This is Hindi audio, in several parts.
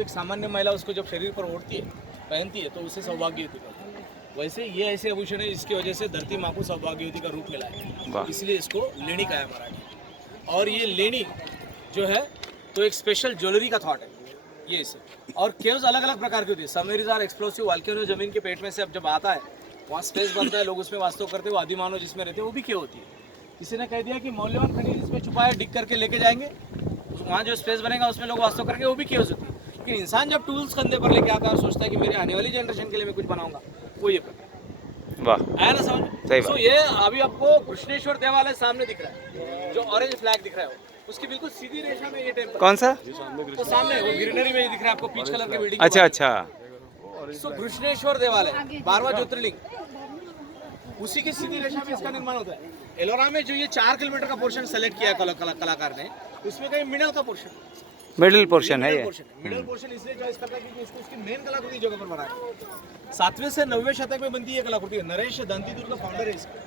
एक सामान्य महिला उसको जब शरीर पर ओढ़ती है, पहनती है, तो उसे सौभाग्यवती कहते हैं। वैसे ये ऐसे आभूषण है जिसकी वजह से धरती माँ को सौभाग्यवती का रूप मिला है, इसलिए इसको लेणी कहा है मराठी। और ये लेणी जो है तो एक स्पेशल ज्वेलरी का थॉट है ये इसे। और केव्स अलग अलग प्रकार की होती है। सबमेरीज आर एक्सप्लोसिव वॉल्केनो, जमीन के पेट में से अब जब आता है वहाँ स्पेस बनता है, लोग उसमें वास्तव करते हैं, वो आदिमानव जिसमें रहते हैं वो भी केव होती है। किसी ने कह दिया कि मौल्यवान खनिज इसमें छुपा है, डिग करके लेके जाएंगे, वहाँ जो स्पेस बनेगा उसमें लोग वास्तव करेंगे, वो भी केव्स होती है। लेकिन इंसान जब टूल्स कंधे पर लेके आता है और सोचता है कि मेरे आने वाली जनरेशन के लिए मैं कुछ बनाऊंगा, वो ये प्रकार। वाह, आया ना समझ? सही तो बात। ये अभी आपको कृष्णेश्वर देवालय सामने दिख रहा है, जो ऑरेंज फ्लैग दिख रहा है, उसकी बिल्कुल सीधी रेखा में ये टेम्पल। कौन सा? तो सामने वो ग्रीनरी में ये दिख रहा है आपको, पीच कलर की बिल्डिंग। अच्छा अच्छा, तो कृष्णेश्वर देवालय 12वां ज्योतिर्लिंग, उसी की सीधी रेखा में इसका निर्माण होता है। एलोरा में जो ये 4 किलोमीटर का पोर्शन सेलेक्ट किया कलाकार ने, उसमें कहीं मिडल का पोर्शन, मिडिल पोर्शन है ये। मिडल पोर्शन इसलिए चॉइस करता है क्योंकि इसको उसकी मेन कलाकृति जगह पर बना है। 7वें से 9वें शतक में बनती है कलाकृति है। नरेश दंतीदुर्ग का फाउंडर है इसका,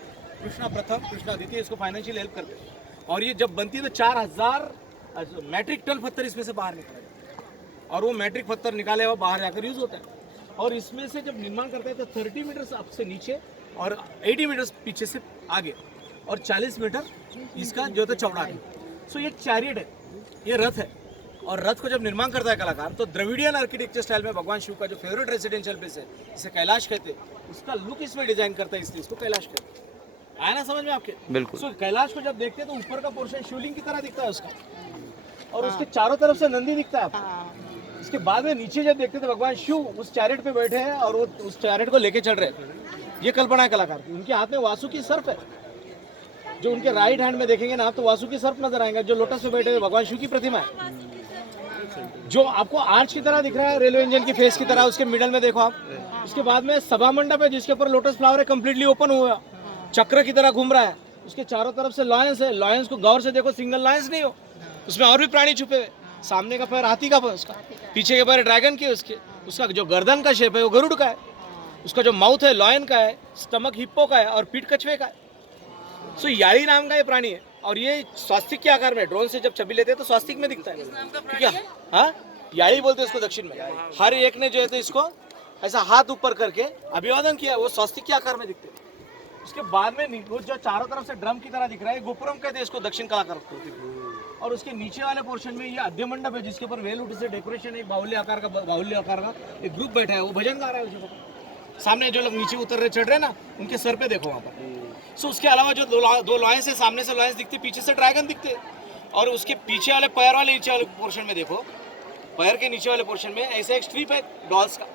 कृष्णा प्रथम, कृष्णा द्वितीय इसको फाइनेंशियल हेल्प करते हैं। और ये जब बनती है तो 4000 मैट्रिक टन पत्थर इसमें से बाहर निकला है, और वो मैट्रिक पत्थर निकाले हुआ बाहर जाकर यूज होता है। और इसमें से जब निर्माण करते हैं तो 30 मीटर अब से नीचे और 80 मीटर पीछे से आगे और 40 मीटर इसका जो है चौड़ा है। सो ये चैरियट है, ये रथ है। और रथ को जब निर्माण करता है कलाकार तो द्रविडियन आर्किटेक्चर स्टाइल में भगवान शिव का जो फेवरेट रेसिडेंशियल प्लेस है, इसे कैलाश कहते हैं, उसका लुक इसमें डिजाइन करता है, इसलिए इसको कैलाश कहते हैं। आया ना समझ में आपके? बिल्कुल। सो कैलाश को जब देखते हैं तो ऊपर का पोर्शन शिवलिंग की तरह दिखता है उसका, और उसके चारों तरफ से नंदी दिखता है आपको। इसके बाद में नीचे जब देखते हैं तो भगवान शिव उस चैरियट पे बैठे हैं और वो उस चैरियट को लेके चल रहे हैं। ये कल्पना है कलाकार की। उनके हाथ में वासुकी सर्प है, जो उनके राइट हैंड में देखेंगे ना तो वासुकी सर्प नजर आएगा, जो लोटस पे बैठे हुए भगवान शिव की प्रतिमा है, जो आपको आर्च की तरह दिख रहा है, रेलवे इंजन की फेस की तरह। उसके मिडल में देखो आप। उसके बाद में सभा मंडप है जिसके ऊपर लोटस फ्लावर है, कंप्लीटली ओपन हुआ, चक्र की तरह घूम रहा है। उसके चारों तरफ से लॉयंस है। लॉयंस को गौर से देखो, सिंगल लॉयंस नहीं हो, उसमें और भी प्राणी छुपे हुए। सामने का पैर हाथी का है उसका, पीछे के पैर ड्रैगन की, उसका जो गर्दन का शेप है वो गरुड़ का है, उसका जो माउथ है लॉयन का है, स्टमक हिप्पो का है और पीठ कछुए का है। सो याली नाम का ये प्राणी है, और ये स्वास्तिक के आकार में, ड्रोन से जब छवि लेते हैं तो स्वास्तिक में दिखता है। ठीक है, हाँ, याली बोलते हैं इसको दक्षिण में। हर एक ने जो है तो इसको ऐसा हाथ ऊपर करके अभिवादन किया, वो स्वास्तिक के आकार में दिखते हैं। उसके बाद में वो जो चारों तरफ से ड्रम की तरह दिख रहा है, गोपुरम कहते हैं इसको, दक्षिण कलाकार। और उसके नीचे वाले पोर्शन में ये आद्य मंडप है जिसके ऊपर वेल उठ से डेकोरेशन, एक बाहुल्य आकार का एक ग्रुप बैठा है, वो भजन गा रहा है उसके सामने। जो लोग नीचे उतर रहे चढ़ रहे ना, उनके सर पे देखो वहाँ पर। सो उसके अलावा जो दो लॉयंस है, सामने से लॉयंस दिखते, पीछे से ड्रैगन दिखते। और उसके पीछे वाले पैर वाले नीचे वाले पोर्शन में देखो, पैर के नीचे वाले पोर्शन में ऐसा एक स्ट्रिप है डॉल्स का,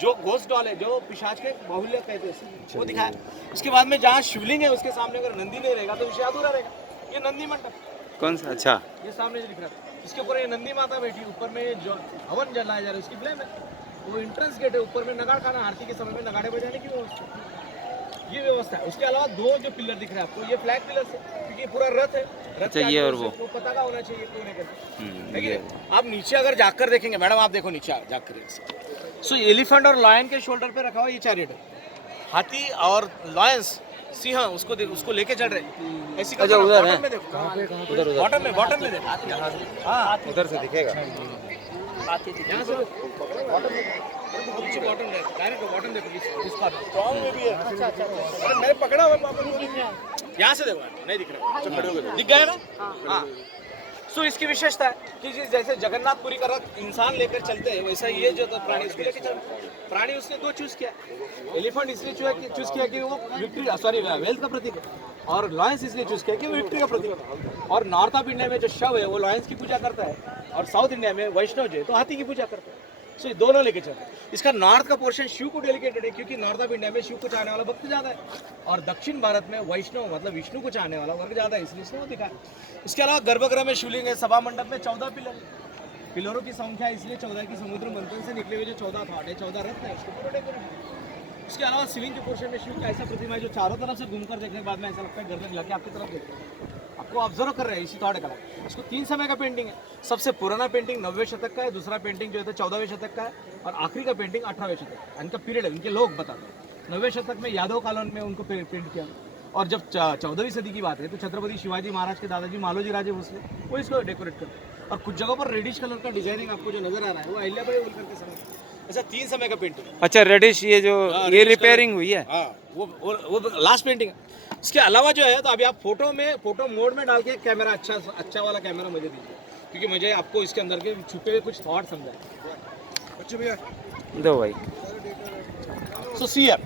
जो घोस्ट डॉल है, जो पिशाच के बाहुल्य कहते हैं, वो दिखाया। उसके बाद में जहाँ शिवलिंग है उसके सामने अगर नंदी नहीं रहेगा तो विषय अधूरा रहेगा। ये नंदी मंडप कौन सा? अच्छा, ये सामने जो दिख रहा है, इसके ऊपर ये नंदी माता बैठी, ऊपर में जो हवन जलाया जा रहा है उसकी फ्लेम है। वो एंट्रेंस गेट है, ऊपर में नगाड़ खाना, आरती के समय में नगाड़े बजाने की व्यवस्था, ये व्यवस्था है। उसके अलावा दो जो पिलर दिख रहे हैं आपको, ये फ्लैग पिलर है क्योंकि पूरा रथ है। रथ ये और वो पताका होना चाहिए कोई नहीं करता। आप नीचे अगर जाकर देखेंगे, मैडम आप देखो नीचे जाकर, सो एलिफेंट और लॉयन के शोल्डर पे रखा हुआ ये चैरियट है। हाथी और लॉयंस, सिंह, उसको लेके चल रहे। ऐसी अच्छा, उधर है, में देखो, उधर बॉटम में देखो, हाँ उधर से दिखेगा। यहाँ से बॉटम में नीचे, बॉटम देखो, डायरेक्ट बॉटम देखो, इसका स्ट्रॉन्ग में भी है। अच्छा, अरे मैं पकड़ा हुआ यहाँ से देखो, नहीं दिख रहा, दिख गया ना? हाँ। सो इसकी विशेषता है कि जैसे जगन्नाथपुरी का रथ इंसान लेकर चलते हैं, वैसा ये जो प्राणी उसको लेकर चलते। प्राणी उसने दो चूज किया, एलिफेंट इसलिए चूज किया कि वो विक्ट्री, सॉरी वेल्थ का प्रतीक है, और लॉयंस इसलिए चूज किया कि वो विक्ट्री का प्रतीक है। और नॉर्थ ऑफ इंडिया में जो शव है वो लॉयंस की पूजा करता है, और साउथ इंडिया में वैष्णव जो है तो हाथी की पूजा करता है। सो ये दोनों लेके चलते हैं। इसका नॉर्थ का पोर्शन शिव को डेडिकेटेड है क्योंकि नॉर्थ ऑफ इंडिया में शिव को चाहने वाला भक्त ज़्यादा है, और दक्षिण भारत में वैष्णव मतलब विष्णु को चाहने वाला वर्ग ज़्यादा है, इसलिए इसने वो दिखाया। इसके अलावा गर्भगृह में शिवलिंग है, सभा मंडप में 14 पिलर, पिलरों की संख्या इसलिए 14 की समुद्र मंथन से निकले हुए जो 14 थाट है, 14 रत्न है, उसको पूरा डेकोरेट। उसके अलावा शिवलिंग के पोर्शन में शिव का ऐसा प्रतिमा है जो चारों तरफ से घूमकर देखने के बाद में ऐसा लगता है गर्दन हिला के आपकी तरफ देखते हैं, आपको ऑब्जर्व कर रहे हैं इसी थॉट कला। इसको 3 समय का पेंटिंग है। सबसे पुराना पेंटिंग 9वें शतक का है, दूसरा पेंटिंग जो है तो 14वें शतक का है, और आखिरी का पेंटिंग 18वें शतक का। इनका पीरियड है, इनके लोग बताते हैं 9वें शतक में यादव कालोन में उनको पेंट किया। और जब 14वीं सदी की बात है तो छत्रपति शिवाजी महाराज के दादाजी मालोजी राजे भोसले वो इसको डेकोरेट करते हैं। और कुछ जगहों पर रेडिश कलर का डिजाइनिंग आपको जो नजर आ रहा है वो अहिल्याबाई होलकर के समय ऐसा 3 समय का पेंटिंग। अच्छा रेडिश ये जो हाँ, ये reddish रिपेयरिंग हुई है। हाँ वो लास्ट पेंटिंग है। इसके अलावा जो है तो अभी आप फोटो मोड में डाल के कैमरा अच्छा वाला कैमरा मुझे दीजिए, क्योंकि मुझे आपको इसके अंदर के छुपे हुए कुछ थॉट समझा है। दो भाई। सो सी हियर